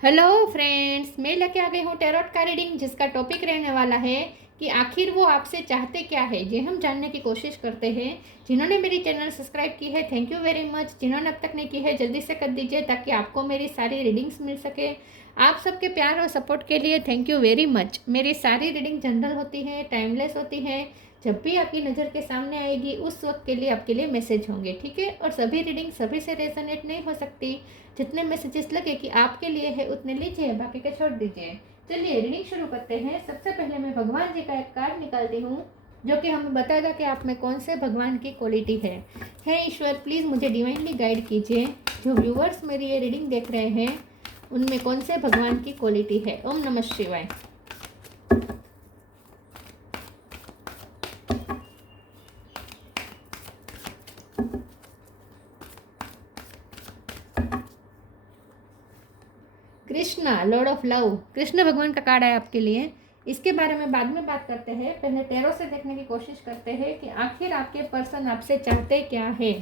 Hello friends, मैं लेके आ गई हूँ टैरोट का रीडिंग, जिसका टॉपिक रहने वाला है कि आखिर वो आपसे चाहते क्या है, ये हम जानने की कोशिश करते हैं। जिन्होंने मेरी चैनल सब्सक्राइब की है, थैंक यू वेरी मच। जिन्होंने अब तक नहीं की है, जल्दी से कर दीजिए ताकि आपको मेरी सारी रीडिंग्स मिल सके। आप सबके प्यार और सपोर्ट के लिए थैंक यू वेरी मच। मेरी सारी रीडिंग जनरल होती है, टाइमलेस होती है। जब भी आपकी नज़र के सामने आएगी उस वक्त के लिए आपके लिए मैसेज होंगे, ठीक है। और सभी रीडिंग सभी से रेजोनेट नहीं हो सकती। जितने मैसेजेस लगे कि आपके लिए है उतने लीजिए, बाकी के छोड़ दीजिए। चलिए रीडिंग शुरू करते हैं। सबसे पहले मैं भगवान जी का एक कार्ड निकालती हूँ, जो कि हमें बताएगा कि आप में कौन से भगवान की क्वालिटी है। हे ईश्वर, प्लीज़ मुझे डिवाइनली गाइड कीजिए। जो व्यूवर्स मेरी ये रीडिंग देख रहे हैं उनमें कौन से भगवान की क्वालिटी है। ओम नमः शिवाय। Krishna, Lord of love, Krishna भगवान का कार्ड है आपके लिए। इसके बारे में बाद में बात करते हैं, पहले टैरो से देखने की कोशिश करते हैं कि आखिर आपके पर्सन आपसे चाहते क्या है।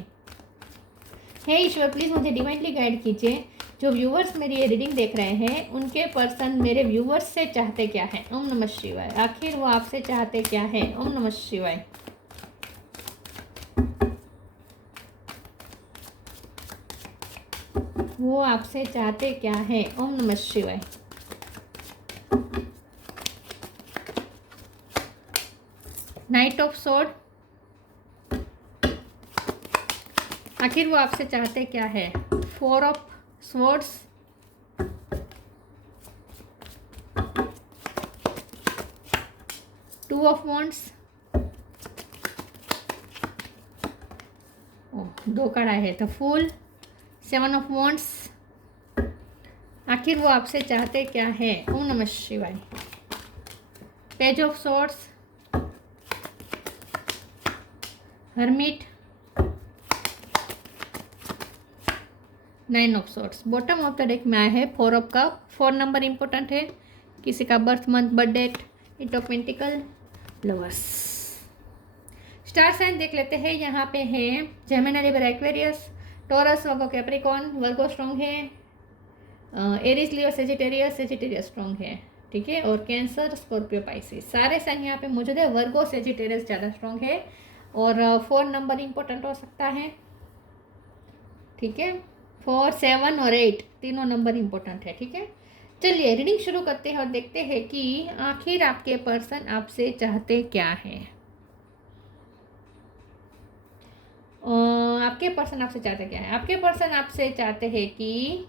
हे ईश्वर, प्लीज़ मुझे डिवाइनली गाइड कीजिए। जो व्यूवर्स मेरी ये रीडिंग देख रहे हैं उनके पर्सन मेरे व्यूवर्स से चाहते क्या है। ओम नमः शिवाय। आखिर वो आपसे चाहते क्या है। ओम नमः शिवाय। वो आपसे चाहते क्या है। ओम नमः शिवाय। नाइट ऑफ स्वॉर्ड, आखिर वो आपसे चाहते क्या है। Four of swords, two of wands, दो कार्ड आए हैं, the fool, seven of wands. आखिर वो आपसे चाहते क्या है। ओम नमः शिवाय। Page of swords, hermit, nine of swords. Bottom of the deck में आया है four of cup. 4 number important है। किसी का birth month, birth date, eight of pentacle, lovers. Star sign देख लेते हैं। यहाँ पे है जेमिनी, लिबर, एक्वेरियस, टॉरस, वर्गो, कैप्रिकॉर्न। वर्गो स्ट्रॉन्ग है। एरीज, लियो, सेजिटेरियस, सेजिटेरियस स्ट्रॉन्ग है, ठीक है। और कैंसर, स्कॉर्पियो, पाइसिस, सारे साइन यहाँ पे मौजूद है। वर्गो, सेजिटेरियस ज़्यादा स्ट्रॉन्ग है। और 4 नंबर इंपॉर्टेंट हो सकता है, ठीक है। 4, 7 और 8 तीनों नंबर इंपॉर्टेंट है, ठीक है। चलिए रीडिंग शुरू करते हैं और देखते हैं कि आखिर आपके पर्सन आपसे चाहते क्या है। आपके पर्सन आपसे चाहते क्या है। आपके पर्सन आपसे चाहते हैं कि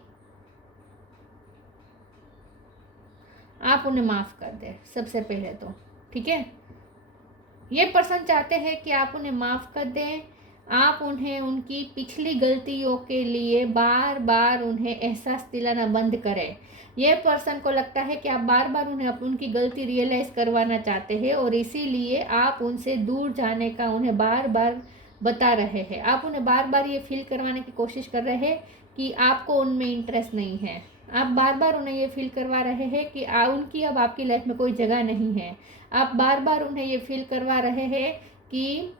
आप उन्हें माफ़ कर दें, सबसे पहले तो, ठीक है। ये पर्सन चाहते हैं कि आप उन्हें माफ़ कर दें। आप उन्हें उनकी पिछली गलतियों के लिए बार बार उन्हें एहसास दिलाना बंद करें। ये पर्सन को लगता है कि आप बार बार उन्हें उनकी गलती रियलाइज़ करवाना चाहते हैं और इसीलिए आप उनसे दूर जाने का उन्हें बार बार बता रहे हैं। आप उन्हें बार बार ये फील करवाने की कोशिश कर रहे हैं कि आपको उनमें इंटरेस्ट नहीं है। आप बार बार उन्हें ये फील करवा रहे हैं कि उनकी अब आपकी लाइफ में कोई जगह नहीं है। आप बार बार उन्हें ये फील करवा रहे हैं कि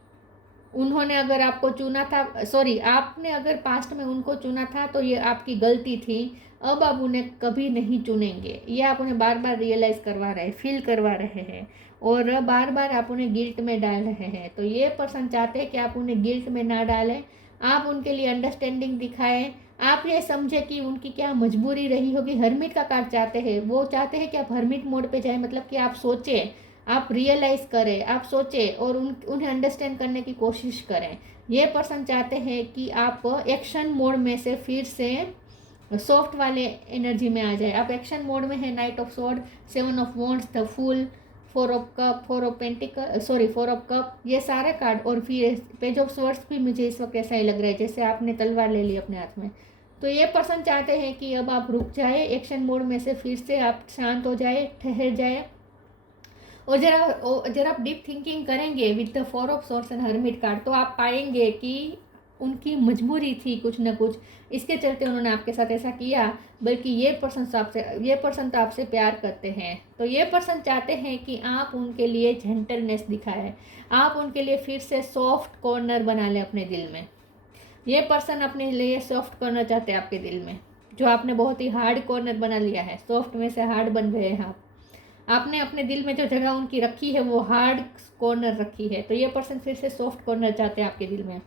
उन्होंने अगर आपको चुना था, सॉरी, आपने अगर पास्ट में उनको चुना था तो ये आपकी गलती थी, अब आप उन्हें कभी नहीं चुनेंगे। ये आप उन्हें बार बार रियलाइज़ करवा रहे हैं, फील करवा रहे हैं और बार बार आप उन्हें गिल्ट में डाल रहे हैं। तो ये पर्सन चाहते हैं कि आप उन्हें गिल्ट में ना डालें। आप उनके लिए अंडरस्टैंडिंग दिखाएं। आप ये समझे कि उनकी क्या मजबूरी रही होगी। हर्मिट का कार्ड चाहते हैं, वो चाहते हैं कि आप हर्मिट मोड पे जाएं, मतलब कि आप सोचें, आप रियलाइज़ करें, आप सोचें और उन्हें अंडरस्टैंड करने की कोशिश करें। ये पर्सन चाहते हैं कि आप एक्शन मोड में से फिर से सॉफ्ट वाले एनर्जी में आ जाए। आप एक्शन मोड में है। Knight of sword, 7 of wands, the fool, 4 of cup, 4 of pentacle, sorry 4 of cup, ये सारे कार्ड। और फिर पेज ऑफ स्वॉर्ड्स भी मुझे इस वक्त ऐसा ही लग रहा है जैसे आपने तलवार ले ली अपने हाथ में। तो ये पर्सन चाहते हैं कि अब आप रुक जाए, एक्शन मोड में से फिर से आप शांत हो जाए, ठहर जाए और जरा आप डीप थिंकिंग करेंगे with the 4 of swords and hermit card, तो आप पाएंगे कि उनकी मजबूरी थी कुछ ना कुछ, इसके चलते उन्होंने आपके साथ ऐसा किया। बल्कि ये पर्सन तो आपसे प्यार करते हैं। तो ये पर्सन चाहते हैं कि आप उनके लिए जेंटलनेस दिखाएं, आप उनके लिए फिर से सॉफ्ट कॉर्नर बना लें अपने दिल में। ये पर्सन अपने लिए सॉफ्ट कॉर्नर चाहते हैं आपके दिल में। जो आपने बहुत ही हार्ड कॉर्नर बना लिया है, सॉफ्ट में से हार्ड बन गए हैं आप। आपने अपने दिल में जो जगह उनकी रखी है वो हार्ड कॉर्नर रखी है, तो ये पर्सन फिर से सॉफ्ट कॉर्नर चाहते हैं आपके दिल में,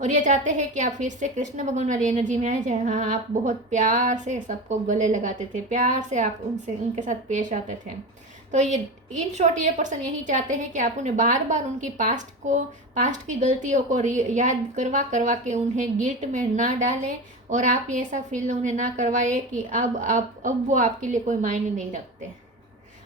और ये चाहते हैं कि आप फिर से कृष्ण भगवान वाली एनर्जी में आ जाए। हाँ, आप बहुत प्यार से सबको गले लगाते थे, प्यार से आप उनके साथ पेश आते थे। तो ये इन शॉर्ट ये पर्सन यही चाहते हैं कि आप उन्हें बार बार उनकी पास्ट की गलतियों को याद करवा करवा के उन्हें गिल्ट में ना डालें, और आप ये ऐसा फील उन्हें ना करवाए कि अब वो आपके लिए कोई मायने नहीं रखते।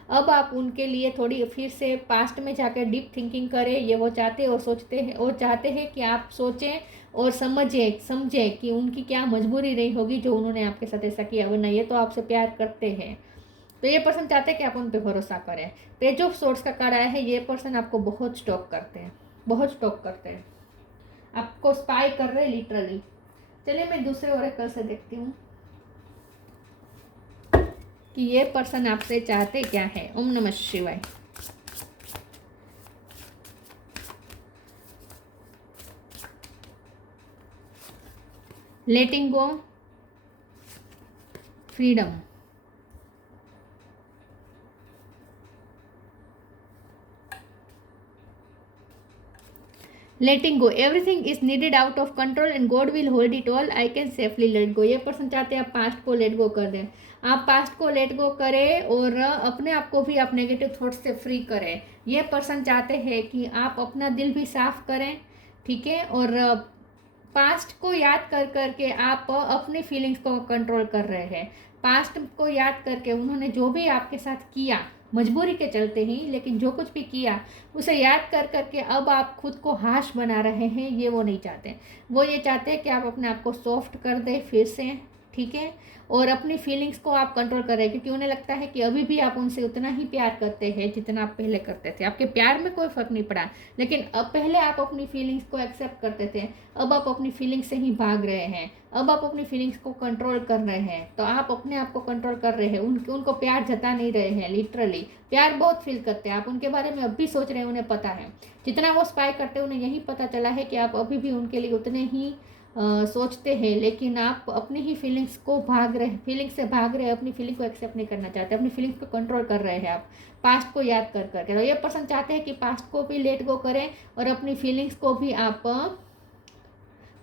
अब आप उनके लिए थोड़ी फिर से पास्ट में जाकर डीप थिंकिंग करें, ये वो चाहते और सोचते हैं, और चाहते हैं कि आप सोचें और समझें कि उनकी क्या मजबूरी रही होगी जो उन्होंने आपके साथ ऐसा किया, वरना ये तो आपसे प्यार करते हैं। तो ये पर्सन चाहते हैं कि आप उन पर भरोसा करें। पेज ऑफ सोर्ड्स का कार्ड आया है, ये पर्सन आपको बहुत स्टॉक करते हैं, बहुत स्टॉक करते हैं, आपको स्पाई कर रहे हैं लिटरली। चलिए मैं दूसरे ओरेकल से देखती हूँ कि ये पर्सन आपसे चाहते क्या है। ओम नमः शिवाय। Letting go, freedom, letting go, everything is needed out of control and God will hold it all, I can safely let go. ये पर्सन चाहते हैं आप पास्ट को लेट गो कर दें, आप पास्ट को लेट गो करें और अपने आप को भी आप नेगेटिव थॉट्स से फ्री करें। ये पर्सन चाहते हैं कि आप अपना दिल भी साफ करें, ठीक है, और पास्ट को याद कर करके आप अपनी फीलिंग्स को कंट्रोल कर रहे हैं। पास्ट को याद करके उन्होंने जो भी आपके साथ किया मजबूरी के चलते ही, लेकिन जो कुछ भी किया उसे याद कर करके अब आप खुद को हाश बना रहे हैं, ये वो नहीं चाहते। वो ये चाहते हैं कि आप अपने आप को सॉफ्ट कर दें फिर से, ठीक है, और अपनी फीलिंग्स को आप कंट्रोल करें, क्योंकि उन्हें लगता है कि अभी भी आप उनसे उतना ही प्यार करते हैं जितना आप पहले करते थे। आपके प्यार में कोई फ़र्क नहीं पड़ा, लेकिन अब पहले आप अपनी फीलिंग्स को एक्सेप्ट करते थे, अब आप अपनी फीलिंग्स से ही भाग रहे हैं, अब आप अपनी फीलिंग्स को कंट्रोल कर रहे हैं। तो आप अपने आप को कंट्रोल कर रहे हैं, उनको प्यार जता नहीं रहे हैं। लिटरली प्यार बहुत फील करते हैं आप उनके बारे में, अब भी सोच रहे हैं, उन्हें पता है जितना वो स्पाई करते हैं उन्हें यही पता चला है कि आप अभी भी उनके लिए उतने ही सोचते हैं, लेकिन आप अपनी ही फीलिंग्स से भाग रहे हैं, अपनी फीलिंग को एक्सेप्ट नहीं करना चाहते, अपनी फीलिंग्स को कंट्रोल कर रहे हैं आप पास्ट को याद कर करके। तो ये पर्सन चाहते हैं कि पास्ट को भी लेट गो करें और अपनी फीलिंग्स को भी आप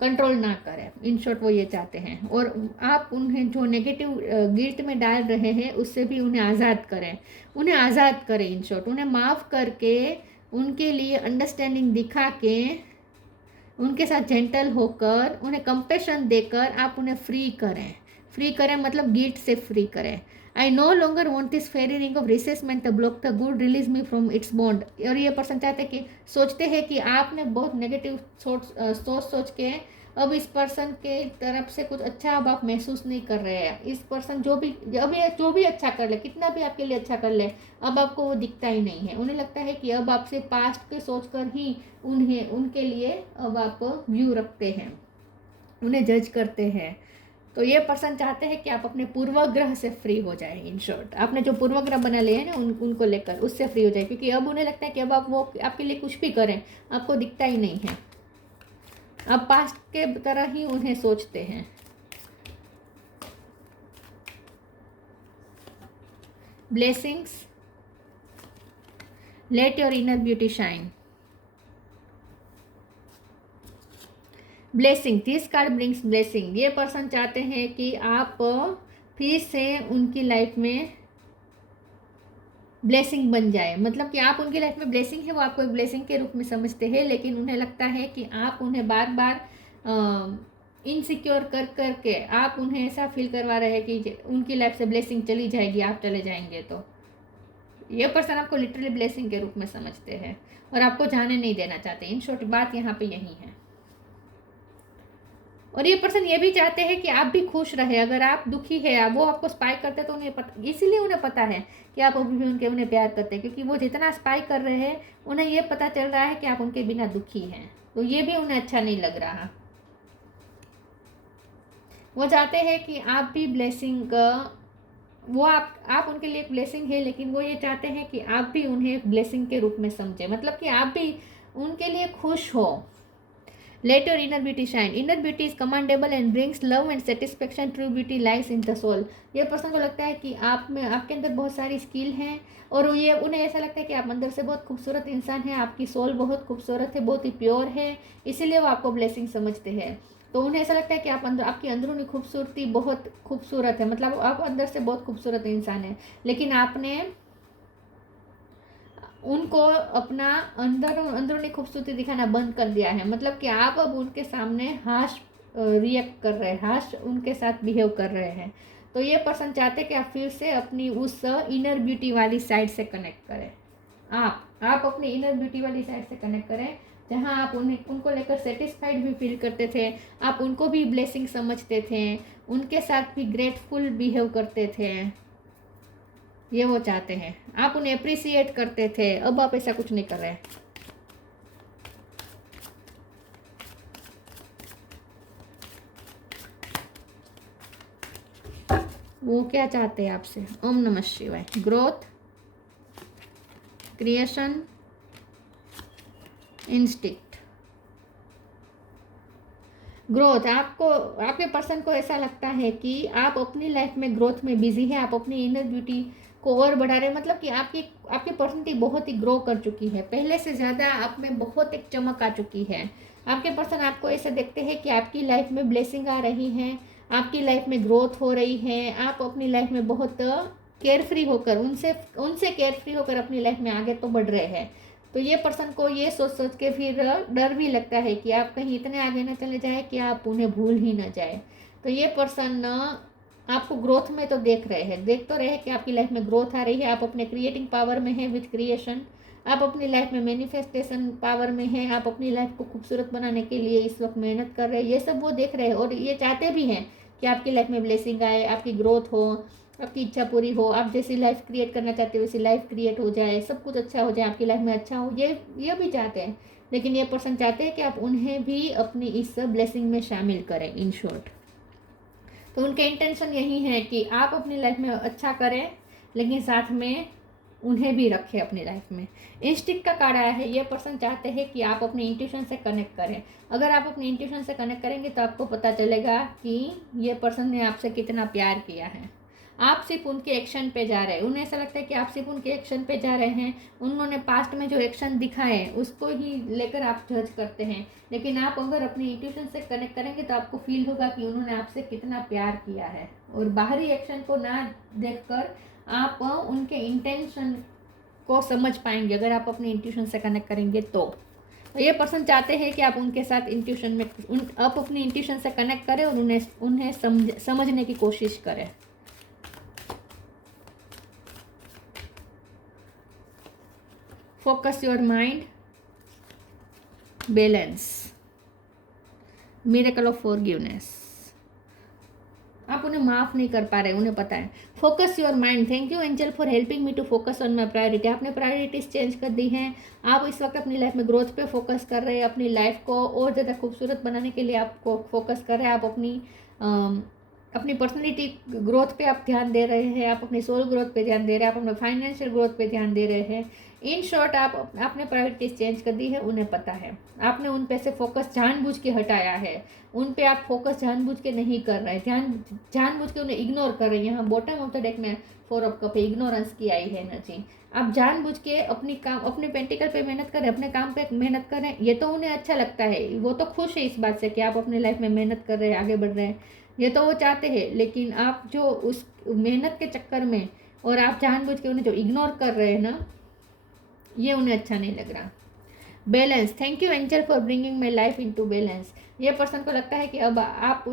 कंट्रोल ना करें। इन शॉर्ट वो ये चाहते हैं, और आप उन्हें जो नेगेटिव गिल्ट में डाल रहे हैं उससे भी उन्हें आज़ाद करें। इन शॉर्ट उन्हें माफ़ करके, उनके लिए अंडरस्टैंडिंग दिखा के, उनके साथ जेंटल होकर, उन्हें कंपेशन देकर आप उन्हें फ्री करें, मतलब गिल्ट से फ्री करें। I no longer want this fairy ring of resentment the block the good release me from its bond. और ये पर्सन चाहते हैं कि सोचते हैं कि आपने बहुत नेगेटिव सोच के अब इस पर्सन के तरफ से कुछ अच्छा अब आप महसूस नहीं कर रहे हैं। इस पर्सन जो भी अच्छा कर ले, कितना भी आपके लिए अच्छा कर ले, अब आपको वो दिखता ही नहीं है। उन्हें लगता है कि अब आपसे पास्ट के सोच कर ही उनके लिए अब आप व्यू रखते हैं, उन्हें जज करते हैं। तो ये पर्सन चाहते हैं कि आप अपने पूर्वग्रह से फ्री हो जाए। इन शॉर्ट आपने जो पूर्वग्रह बना लिए हैं ना उनको लेकर, उससे फ्री हो जाए, क्योंकि अब उन्हें लगता है कि अब आप वो आपके लिए कुछ भी करें आपको दिखता ही नहीं है, आप पास्ट के तरह ही उन्हें सोचते हैं। Blessings, late your inner beauty shine. Blessing, this card brings blessing. ये पर्सन चाहते हैं कि आप फिर से उनकी लाइफ में ब्लेसिंग बन जाए, मतलब कि आप उनकी लाइफ में ब्लेसिंग है, वो आपको एक ब्लेसिंग के रूप में समझते हैं, लेकिन उन्हें लगता है कि आप उन्हें बार बार इनसिक्योर कर करके आप उन्हें ऐसा फील करवा रहे हैं कि उनकी लाइफ से ब्लेसिंग चली जाएगी, आप चले जाएंगे। तो ये पर्सन आपको लिटरली ब्लेसिंग के रूप में समझते हैं और आपको जाने नहीं देना चाहते। इन शॉर्ट बात यहाँ पे यही है। और ये पर्सन ये भी चाहते हैं कि आप भी खुश रहे। अगर आप दुखी है, वो आपको स्पाई करते हैं तो उन्हें पता, इसीलिए उन्हें पता है कि आप अभी भी उन्हें प्यार करते हैं, क्योंकि वो जितना स्पाई कर रहे हैं उन्हें ये पता चल रहा है कि आप उनके बिना दुखी हैं, तो ये भी उन्हें अच्छा नहीं लग रहा। वो चाहते हैं कि आप भी ब्लेसिंग, वो आप उनके लिए एक ब्लेसिंग है, लेकिन वो ये चाहते हैं कि आप भी उन्हें ब्लेसिंग के रूप में समझें, मतलब कि आप भी उनके लिए खुश हो। Let your inner beauty shine. Inner beauty is commendable and brings love and satisfaction. True beauty lies in the soul. ये पर्सन को लगता है कि आप में, आपके अंदर बहुत सारी स्किल हैं और ये उन्हें ऐसा लगता है कि आप अंदर से बहुत खूबसूरत इंसान हैं, आपकी सोल बहुत खूबसूरत है, बहुत ही प्योर है, इसीलिए वो आपको ब्लेसिंग समझते हैं। तो उन्हें ऐसा लगता है कि आप अंदर, आपकी अंदरूनी खूबसूरती बहुत खूबसूरत है, मतलब आप अंदर से बहुत खूबसूरत इंसान है, लेकिन आपने उनको अपना अंदरूनी खूबसूरती दिखाना बंद कर दिया है। मतलब कि आप अब उनके सामने हाश रिएक्ट कर रहे हैं, हाश उनके साथ बिहेव कर रहे हैं। तो ये पर्सन चाहते हैं कि आप फिर से अपनी उस इनर ब्यूटी वाली साइड से कनेक्ट करें। आप अपनी इनर ब्यूटी वाली साइड से कनेक्ट करें, जहाँ आप उनको लेकर सेटिस्फाइड भी फील करते थे, आप उनको भी ब्लेसिंग समझते थे, उनके साथ भी ग्रेटफुल बिहेव करते थे। ये वो चाहते हैं, आप उन्हें अप्रिसिएट करते थे, अब आप ऐसा कुछ नहीं कर रहे हैं। वो क्या चाहते हैं आपसे? ओम नमः शिवाय। Growth, creation, instinct. ग्रोथ, आपको, आपके पर्सन को ऐसा लगता है कि आप अपनी लाइफ में ग्रोथ में बिजी है, आप अपनी इनर ब्यूटी को और बढ़ा रहे हैं। मतलब कि आपकी पर्सनैलिटी बहुत ही ग्रो कर चुकी है, पहले से ज़्यादा आप में बहुत एक चमक आ चुकी है। आपके पर्सन आपको ऐसे देखते हैं कि आपकी लाइफ में ब्लेसिंग आ रही है, आपकी लाइफ में ग्रोथ हो रही है, आप अपनी लाइफ में बहुत केयरफ्री होकर, उनसे केयरफ्री होकर अपनी लाइफ में आगे तो बढ़ रहे हैं। तो ये पर्सन को ये सोच सोच के फिर डर भी लगता है कि आप कहीं इतने आगे ना चले जाए कि आप उन्हें भूल ही ना जाए। तो ये पर्सन आपको ग्रोथ में तो देख रहे हैं, देख तो रहे हैं कि आपकी लाइफ में ग्रोथ आ रही है, आप अपने क्रिएटिंग पावर में है विथ क्रिएशन, आप अपनी लाइफ में मैनिफेस्टेशन पावर में है, आप अपनी लाइफ को खूबसूरत बनाने के लिए इस वक्त मेहनत कर रहे हैं। ये सब वो देख रहे हैं और ये चाहते भी हैं कि आपकी लाइफ में ब्लेसिंग आए, आपकी ग्रोथ हो, आपकी इच्छा पूरी हो, आप जैसी लाइफ क्रिएट करना चाहते हो वैसी लाइफ क्रिएट हो जाए, सब कुछ अच्छा हो जाए, आपकी लाइफ में अच्छा हो, ये भी चाहते हैं। लेकिन ये पर्सन चाहते हैं कि आप उन्हें भी अपनी इस ब्लेसिंग में शामिल करें, इन शॉर्ट। तो उनके इंटेंशन यही है कि आप अपनी लाइफ में अच्छा करें, लेकिन साथ में उन्हें भी रखें अपनी लाइफ में। इंस्टिंक्ट का कार्ड आया है, ये पर्सन चाहते हैं कि आप अपनी इंट्यूशन से कनेक्ट करें। अगर आप अपनी इंट्यूशन से कनेक्ट करेंगे तो आपको पता चलेगा कि ये पर्सन ने आपसे कितना प्यार किया है। आप सिर्फ उनके एक्शन पे जा रहे हैं, उन्हें ऐसा लगता है कि आप सिर्फ उनके एक्शन पे जा रहे हैं, उन्होंने पास्ट में जो एक्शन दिखाए उसको ही लेकर आप जज करते हैं। लेकिन आप अगर अपनी इंट्यूशन से कनेक्ट करेंगे तो आपको फील होगा कि उन्होंने आपसे कितना प्यार किया है, और बाहरी एक्शन को ना देखकर आप उनके इंटेंशन को समझ पाएंगे अगर आप अपनी इंट्यूशन से कनेक्ट करेंगे। तो ये पर्सन चाहते हैं कि आप उनके साथ इंट्यूशन में आप अपनी इंट्यूशन से कनेक्ट करें और उन्हें समझने की कोशिश करें। Focus your mind, balance, miracle of forgiveness. आप उन्हें माफ़ नहीं कर पा रहे, उन्हें पता है। Focus your mind, thank you angel for helping me to focus on my priority. आपने प्रायोरिटीज चेंज कर दी हैं, आप इस वक्त अपनी लाइफ में ग्रोथ पे फोकस कर रहे हैं, अपनी लाइफ को और ज़्यादा खूबसूरत बनाने के लिए आपको फोकस कर रहे हैं। आप अपनी पर्सनैलिटी ग्रोथ पे आप ध्यान दे रहे हैं, आप अपनी सोल ग्रोथ पे ध्यान दे रहे हैं, आप अपने फाइनेंशियल ग्रोथ पे ध्यान दे रहे हैं। इन शॉर्ट आपने प्रायोरिटीज चेंज कर दी है, उन्हें पता है। आपने उन पे से फोकस जानबूझ के हटाया है, उन पे आप फोकस जानबूझ के नहीं कर रहे हैं, जानबूझ के उन्हें इग्नोर कर रहे हैं। यहाँ बॉटम ऑफ द डेक में 4 ऑफ कप है, इग्नोरेंस की आई है एनर्जी। आप जानबूझ के अपने पेंटिकल पे मेहनत करें, अपने काम पे मेहनत करें, ये तो उन्हें अच्छा लगता है, वो तो खुश है इस बात से कि आप अपनी लाइफ में मेहनत कर रहे हैं, आगे बढ़ रहे हैं, ये तो वो चाहते हैं। लेकिन आप जो उस मेहनत के चक्कर में और आप जानबूझ के उन्हें जो इग्नोर कर रहे हैं ना, ये उन्हें अच्छा नहीं लग रहा। Balance, thank you angel for bringing my life into balance. ये पर्सन को लगता है कि अब आप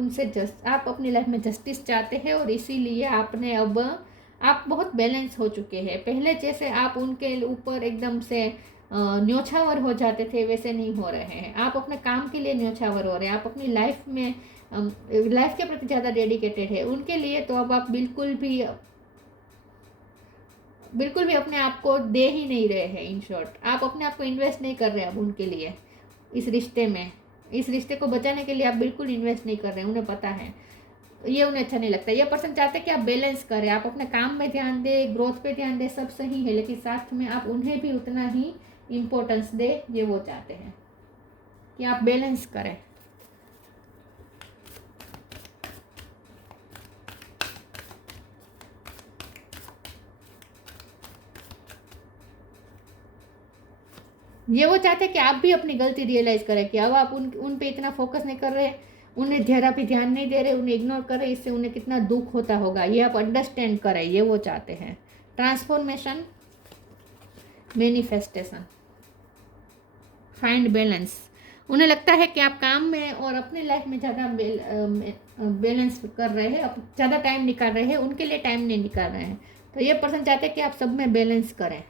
आप अपनी लाइफ में जस्टिस चाहते हैं और इसीलिए आप बहुत बैलेंस हो चुके हैं। पहले जैसे आप उनके ऊपर एकदम से न्योछावर हो जाते थे, वैसे नहीं हो रहे हैं। आप अपने काम के लिए न्योछावर हो रहे हैं, आप अपनी लाइफ में लाइफ के प्रति ज़्यादा डेडिकेटेड है उनके लिए। तो अब आप बिल्कुल भी अपने आप को दे ही नहीं रहे हैं। इन शॉर्ट, आप अपने आप को इन्वेस्ट नहीं कर रहे अब उनके लिए, इस रिश्ते में, इस रिश्ते को बचाने के लिए आप बिल्कुल इन्वेस्ट नहीं कर रहे हैं, उन्हें पता है। ये उन्हें अच्छा नहीं लगता। ये पर्सन चाहते हैं कि आप बैलेंस करें, आप अपने काम में ध्यान दें, ग्रोथ पे ध्यान दें, सब सही है, लेकिन साथ में आप उन्हें भी उतना ही इम्पोर्टेंस दे, ये वो चाहते हैं। कि आप बैलेंस करें। ये वो चाहते हैं कि आप भी अपनी गलती रियलाइज करें कि अब आप उन पे इतना फोकस नहीं कर रहे, उन्हें जरा भी ध्यान नहीं दे रहे, उन्हें इग्नोर कर रहे, इससे उन्हें कितना दुख होता होगा, ये आप अंडरस्टैंड करें, ये वो चाहते हैं। Transformation, manifestation, find balance. उन्हें लगता है कि आप काम में और अपनी लाइफ में ज़्यादा बैलेंस कर रहे हैं, अब ज़्यादा टाइम निकाल रहे हैं, उनके लिए टाइम नहीं निकाल रहे हैं। तो ये पर्सन चाहते हैं कि आप सब में बैलेंस करें,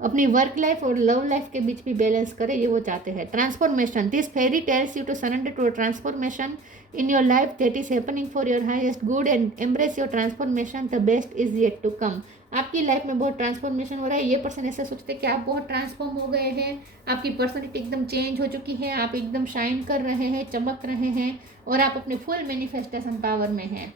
अपनी वर्क लाइफ और लव लाइफ के बीच भी बैलेंस करें, ये वो चाहते हैं। Transformation, this fairy tells you to surrender to a transformation in your life that is happening for your highest good and embrace your transformation, the best is yet to come. आपकी life में बहुत transformation हो रहा है, ये person ऐसा सोचते हैं कि आप बहुत ट्रांसफॉर्म हो गए हैं, आपकी पर्सनैलिटी एकदम चेंज हो चुकी है, आप एकदम शाइन कर रहे हैं, चमक रहे हैं, और आप अपने फुल मैनिफेस्टेशन पावर में हैं,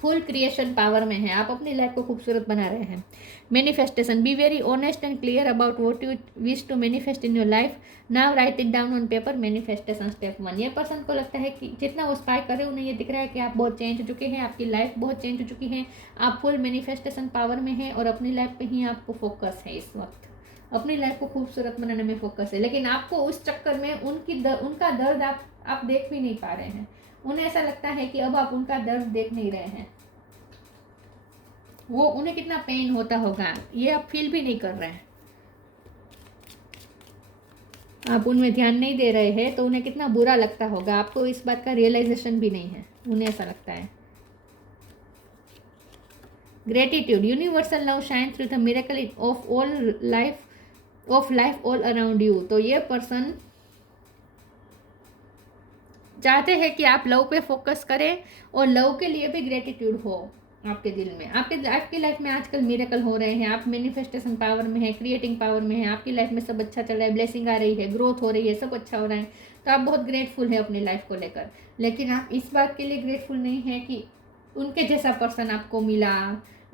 फुल क्रिएशन पावर में है, आप अपनी लाइफ को खूबसूरत बना रहे हैं। Manifestation, be very honest and clear about what you wish to manifest in your life, now write it down on paper. Manifestation step 1। ये पर्सन को लगता है कि जितना वो स्पाई करे उन्हें ये दिख रहा है कि आप बहुत चेंज हो चुके हैं, आपकी लाइफ बहुत चेंज हो चुकी है, आप फुल मैनिफेस्टेशन पावर में हैं और अपनी लाइफ पे ही आपको फोकस है, इस वक्त अपनी लाइफ को खूबसूरत बनाने में फोकस है। लेकिन आपको उस चक्कर में उनका दर्द आप देख भी नहीं पा रहे हैं। उन्हें ऐसा लगता है कि अब आप उनका दर्द देख नहीं रहे हैं, वो उन्हें कितना पेन होता होगा ये आप फील भी नहीं कर रहे हैं, आप उनमें ध्यान नहीं दे रहे हैं तो उन्हें कितना बुरा लगता होगा, आपको इस बात का रियलाइजेशन भी नहीं है, उन्हें ऐसा लगता है। Gratitude, universal love shine through the miracle of life all around you. तो ये पर्सन चाहते हैं कि आप लव पे फोकस करें और लव के लिए भी ग्रेटिट्यूड हो आपके दिल में। आपकी लाइफ में आजकल मिरेकल हो रहे हैं, आप मैनिफेस्टेशन पावर में है, क्रिएटिंग पावर में है, आपकी लाइफ में सब अच्छा चल रहा है, ब्लेसिंग आ रही है, ग्रोथ हो रही है, सब अच्छा हो रहा है, तो आप बहुत ग्रेटफुल है अपनी लाइफ को लेकर। लेकिन आप इस बात के लिए ग्रेटफुल नहीं है कि उनके जैसा पर्सन आपको मिला,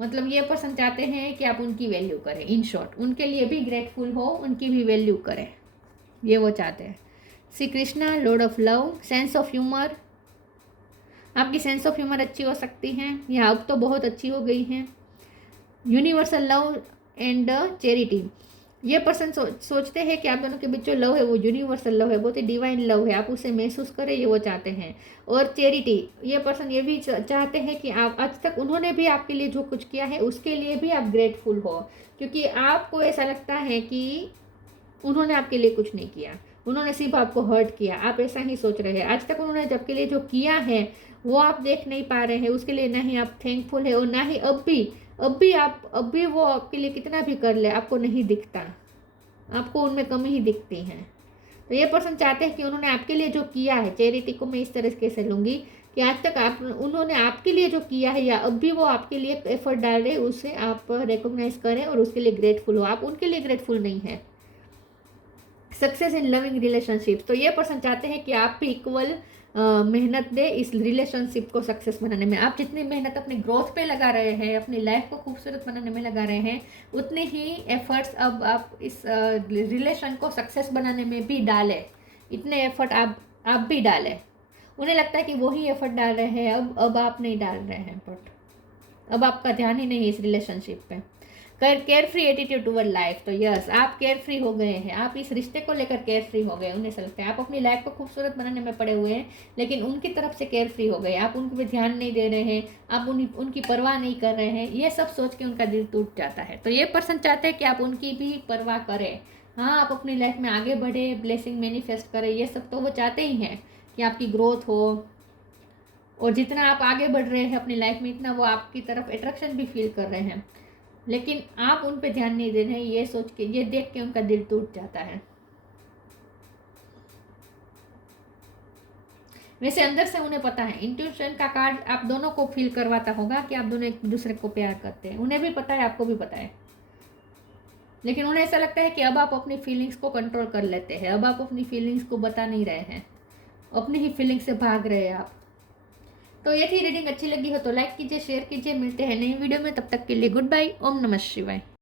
मतलब ये पर्सन चाहते हैं कि आप उनकी वैल्यू करें, इन शॉर्ट उनके लिए भी ग्रेटफुल हो, उनकी भी वैल्यू करें, ये वो चाहते हैं। Shri Krishna, Lord of love, sense of humour, आपकी सेंस ऑफ ह्यूमर अच्छी हो सकती है या अब तो बहुत अच्छी हो गई है। यूनिवर्सल लव एंड चैरिटी, ये पर्सन सोचते हैं कि आप दोनों के बीच जो लव है वो यूनिवर्सल लव है, बहुत ही डिवाइन लव है, आप उसे महसूस करें, ये वो चाहते हैं। और चैरिटी, ये पर्सन ये भी चाहते हैं कि आप आज तक उन्होंने भी आपके लिए जो कुछ किया है उसके लिए भी आप ग्रेटफुल हो, क्योंकि आपको ऐसा लगता है कि उन्होंने आपके लिए कुछ नहीं किया, उन्होंने सिर्फ आपको हर्ट किया, आप ऐसा ही सोच रहे हैं। आज तक उन्होंने जब के लिए जो किया है वो आप देख नहीं पा रहे हैं, उसके लिए ना ही आप थैंकफुल है और ना ही अब भी वो आपके लिए कितना भी कर ले आपको नहीं दिखता, आपको उनमें कमी ही दिखती है। तो ये पर्सन चाहते हैं कि उन्होंने आपके लिए जो किया है, चैरिटी को मैं इस तरह से लूँगी कि आज तक उन्होंने आपके लिए जो किया है या अब भी वो आपके लिए एफर्ट डाल रहे, उसे आप रिकॉग्नाइज करें और उसके लिए ग्रेटफुल हो, आप उनके लिए ग्रेटफुल नहीं है। सक्सेस इन लविंग रिलेशनशिप, तो ये पर्सन चाहते हैं कि आप भी इक्वल मेहनत दे इस रिलेशनशिप को सक्सेस बनाने में। आप जितनी मेहनत अपने ग्रोथ पे लगा रहे हैं, अपनी लाइफ को खूबसूरत बनाने में लगा रहे हैं, उतने ही एफर्ट्स अब आप इस रिलेशन को सक्सेस बनाने में भी डालें, इतने एफर्ट आप भी डालें। उन्हें लगता है कि वही एफर्ट डाल रहे हैं, अब आप नहीं डाल रहे हैं, बट अब आपका ध्यान ही नहीं है इस रिलेशनशिप पे। Care free attitude toward life, तो यस आप केयर फ्री हो गए हैं, आप इस रिश्ते को लेकर केयर फ्री हो गए। उन्हें लगता है आप अपनी लाइफ को खूबसूरत बनाने में पड़े हुए हैं, लेकिन उनकी तरफ से केयर फ्री हो गए, आप उन पर ध्यान नहीं दे रहे हैं, आप उनकी परवाह नहीं कर रहे हैं, ये सब सोच के उनका दिल टूट जाता है। तो ये पर्सन चाहते हैं कि आप उनकी भी परवाह करें, हाँ आप अपनी लाइफ में आगे बढ़े, ब्लेसिंग मैनिफेस्ट करें, ये सब तो वो चाहते ही हैं कि आपकी ग्रोथ हो, और जितना आप आगे बढ़ रहे हैं अपनी लाइफ में इतना वो आपकी तरफ अट्रैक्शन भी फील कर रहे हैं, लेकिन आप उन पे ध्यान नहीं दे रहे हैं, ये सोच के, ये देख के उनका दिल टूट जाता है। वैसे अंदर से उन्हें पता है, इंट्यूशन का कार्ड आप दोनों को फील करवाता होगा कि आप दोनों एक दूसरे को प्यार करते हैं, उन्हें भी पता है, आपको भी पता है, लेकिन उन्हें ऐसा लगता है कि अब आप अपनी फीलिंग्स को कंट्रोल कर लेते हैं, अब आप अपनी फीलिंग्स को बता नहीं रहे हैं, अपनी ही फीलिंग्स से भाग रहे हैं आप। तो ये थी रीडिंग, अच्छी लगी हो तो लाइक कीजिए, शेयर कीजिए, मिलते हैं नई वीडियो में, तब तक के लिए गुड बाय, ओम नमः शिवाय।